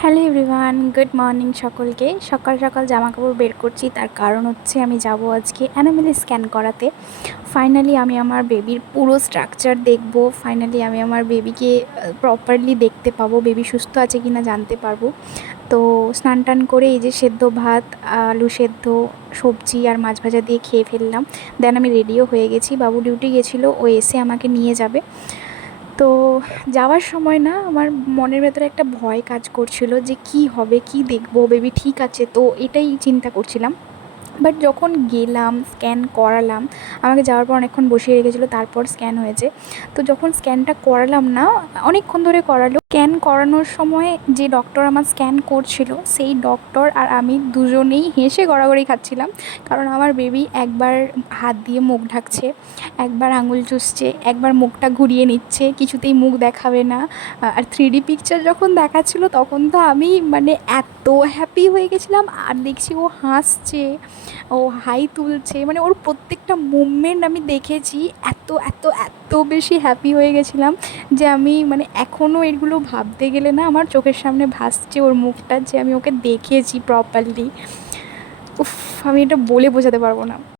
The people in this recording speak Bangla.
হ্যালো এভরিওয়ান, গুড মর্নিং সকলকে। সকাল সকাল জামা কাপড় বের করছি, তার কারণ হচ্ছে আমি যাব আজকে অ্যানোমালি স্ক্যান করাতে। ফাইনালি আমি আমার বেবির পুরো স্ট্রাকচার দেখব। ফাইনালি আমি আমার বেবিকে প্রপারলি দেখতে পাবো, বেবি সুস্থ আছে কি না জানতে পারবো। তো স্নান টান করে এই যে সেদ্ধ ভাত, আলু সেদ্ধ, সবজি আর মাছ ভাজা দিয়ে খেয়ে ফেললাম। দেন আমি রেডিও হয়ে গেছি, বাবু ডিউটি গেছিলো, ও এসে আমাকে নিয়ে যাবে। তো যাওয়ার সময় না আমার মনের ভেতরে একটা ভয় কাজ করছিল যে কি হবে, কি দেখবো, বেবি ঠিক আছে তো, এটাই চিন্তা করছিলাম। বাট যখন গেলাম স্ক্যান করালাম, আমাকে যাওয়ার পর অনেকক্ষণ বসিয়ে রেখেছিলো, তারপর স্ক্যান হয়েছে। তো যখন স্ক্যানটা করালাম না, অনেকক্ষণ ধরে করালো। স্ক্যান করানোর সময় যে ডক্টর আমার স্ক্যান করছিল, সেই ডক্টর আর আমি দুজনেই হেসে গড়াগড়ি খাচ্ছিলাম। কারণ আমার বেবি একবার হাত দিয়ে মুখ ঢাকছে, একবার আঙুল চুষছে, একবার মুখটা ঘুরিয়ে নিচ্ছে, কিছুতেই মুখ দেখাবে না। আর 3D পিকচার যখন দেখাচ্ছিল তখন তো আমি মানে এত হ্যাপি হয়ে গেছিলাম। আর দেখছি ও হাসছে, ও হাই তুলছে, মানে ওর প্রত্যেকটা মুভমেন্ট আমি দেখেছি। এত এত এত বেশি হ্যাপি হয়ে গেছিলাম যে আমি মানে এখনও এগুলো ভাবতে গেলে না আমার চোখের সামনে ভাসছে ওর মুখটা, যে আমি ওকে দেখেছি প্রপারলি। উফ, আমি এটা বলে বোঝাতে পারবো না।